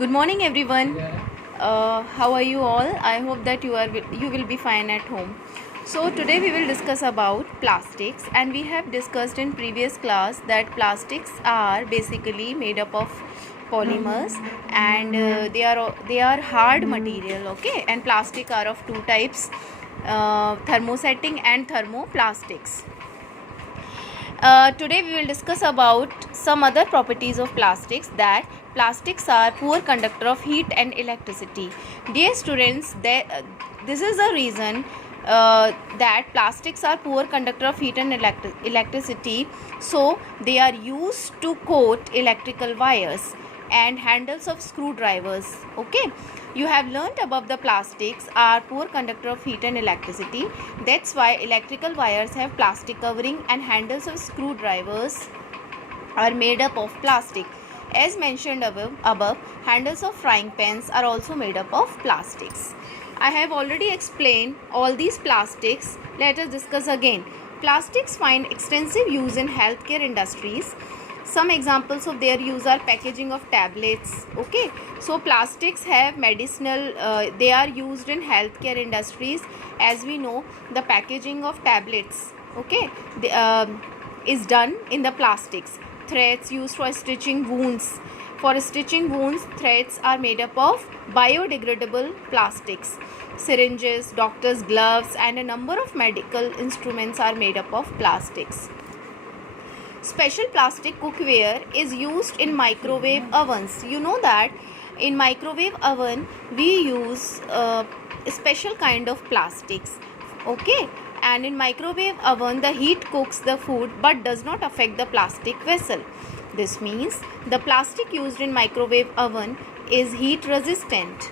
Good morning, everyone. How are you all? I hope that you will be fine at home. So today we will discuss about plastics, and we have discussed in previous class that plastics are basically made up of polymers, and they are hard material. Okay, and plastic are of two types: thermosetting and thermoplastics. Today we will discuss about some other properties of plastics, that plastics are poor conductor of heat and electricity. Dear students, this is the reason that plastics are poor conductor of heat and electricity. So they are used to coat electrical wires and handles of screwdrivers. Okay, you have learnt above the plastics are poor conductor of heat and electricity. That's why electrical wires have plastic covering, and handles of screwdrivers are made up of plastic. As mentioned above, handles of frying pans are also made up of plastics. I have already explained all these plastics. Let us discuss again. Plastics find extensive use in healthcare industries. Some examples of their use are packaging of tablets. Okay, so plastics have medicinal, they are used in healthcare industries. As we know, the packaging of tablets, okay, is done in the plastics. Threads used for stitching wounds. For stitching wounds, threads are made up of biodegradable plastics. Syringes, doctors' gloves, and a number of medical instruments are made up of plastics. Special plastic cookware is used in microwave ovens. You know that in microwave oven we use a special kind of plastics. Okay, and in microwave oven the heat cooks the food but does not affect the plastic vessel. This means the plastic used in microwave oven is heat resistant.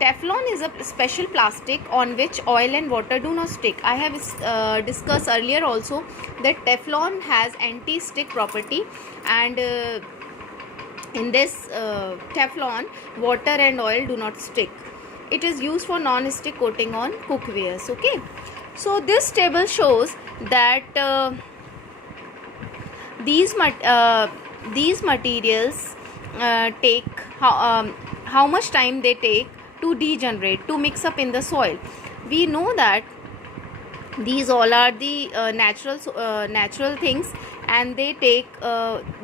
Teflon is a special plastic on which oil and water do not stick. I have discussed earlier also that Teflon has anti-stick property, and in this Teflon, water and oil do not stick. It is used for non-stick coating on cookwares. Okay, so this table shows that these materials take how much time they take to degenerate, to mix up in the soil. We know that these all are the natural things, and they take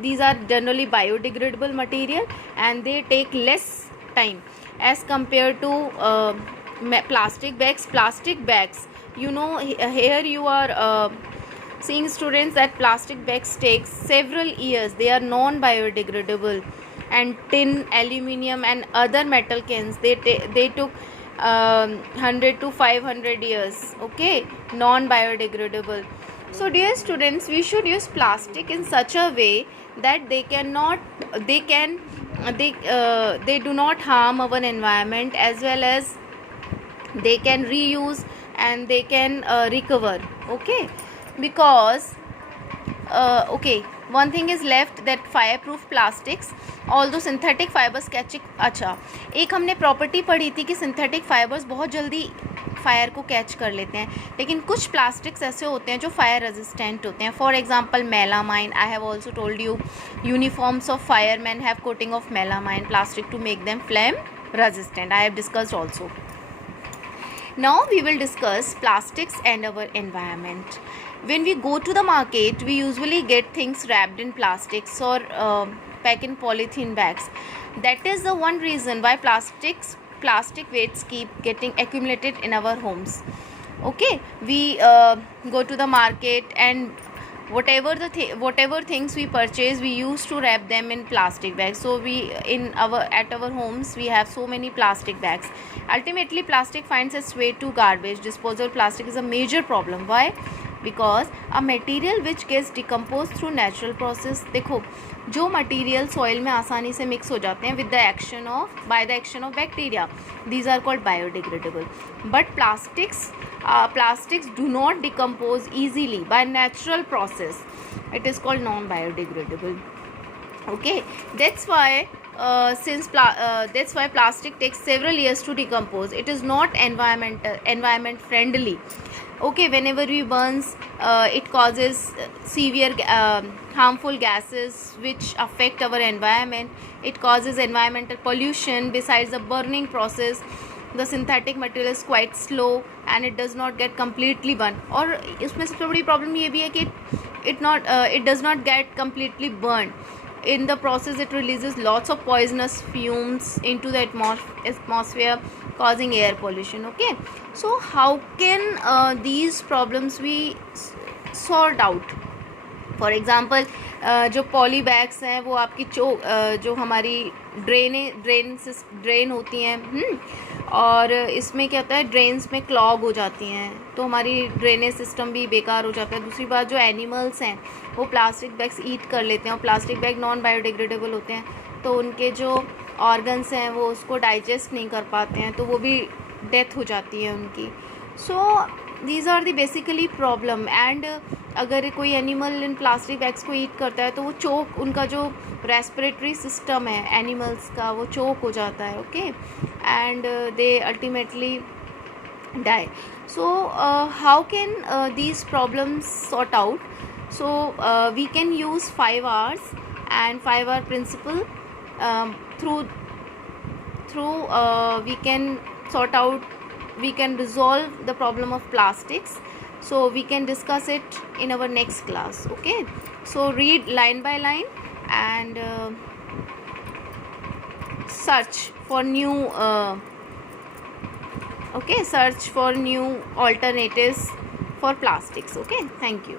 these are generally biodegradable material, and they take less time as compared to plastic bags. You know, here you are seeing students that plastic bags take several years. They are non biodegradable. And tin, aluminium, and other metal cans, they took 100 to 500 years. Okay, non biodegradable. So dear students, we should use plastic in such a way that they do not harm our environment, as well as they can reuse and they can recover. Okay, because okay, one thing is left, that fireproof plastics, although synthetic fibers catch. अच्छा, एक हमने property पढ़ी थी कि synthetic fibres बहुत जल्दी fire को catch कर लेते हैं, लेकिन कुछ प्लास्टिक्स ऐसे होते हैं जो फायर रेजिस्टेंट होते हैं. For example melamine. I have also told you uniforms of fireman have coating of melamine plastic to make them flame resistant. I have discussed also. Now we will discuss plastics and our environment. When we go to the market, we usually get things wrapped in plastics or packed in polythene bags. That is the one reason why plastic wastes keep getting accumulated in our homes. Okay, we go to the market, and whatever things we purchase, we used to wrap them in plastic bags. So at our homes we have so many plastic bags. Ultimately, plastic finds its way to garbage. Disposable plastic is a major problem. Why? Because a material which gets decomposed through natural process. देखो, जो material soil में आसानी से mix हो जाते हैं by the action of bacteria, these are called biodegradable. But plastics do not decompose easily by natural process. It is called non-biodegradable. Okay, that's why plastic takes several years to decompose. It is not environment friendly. Okay, whenever we burns, it causes severe harmful gases which affect our environment. It causes environmental pollution. Besides the burning process, the synthetic material is quite slow and it does not get completely burned. और इसमें सबसे बड़ी problem ये भी है कि it does not get completely burned. In the process, it releases lots of poisonous fumes into the atmosphere, causing air pollution. Okay, so how can these problems be sort out? For example जो poly bags हैं वो आपकी जो हमारी drain होती हैं, और इसमें क्या होता है, ड्रेन्स में क्लॉग हो जाती हैं तो हमारी ड्रेनेज सिस्टम भी बेकार हो जाता है. दूसरी बात, जो एनिमल्स हैं वो प्लास्टिक बैग्स ईट कर लेते हैं, और प्लास्टिक बैग नॉन बायोडिग्रेडेबल होते हैं तो उनके जो ऑर्गन्स हैं वो उसको डाइजेस्ट नहीं कर पाते हैं, तो वो भी डेथ हो जाती है उनकी. So these are the basically problem. And अगर कोई एनिमल इन प्लास्टिक बैग्स को ईट करता है तो वो चोक, उनका जो रेस्पिरेटरी सिस्टम है एनिमल्स का वो चोक हो जाता है. Okay, and they ultimately die. So how can these problems sort out? So we can use 5 hours and 5 hour principle. Through we can sort out, we can resolve the problem of plastics. So we can discuss it in our next class. Okay, so read line by line and search for new search for new alternatives for plastics. Okay, thank you.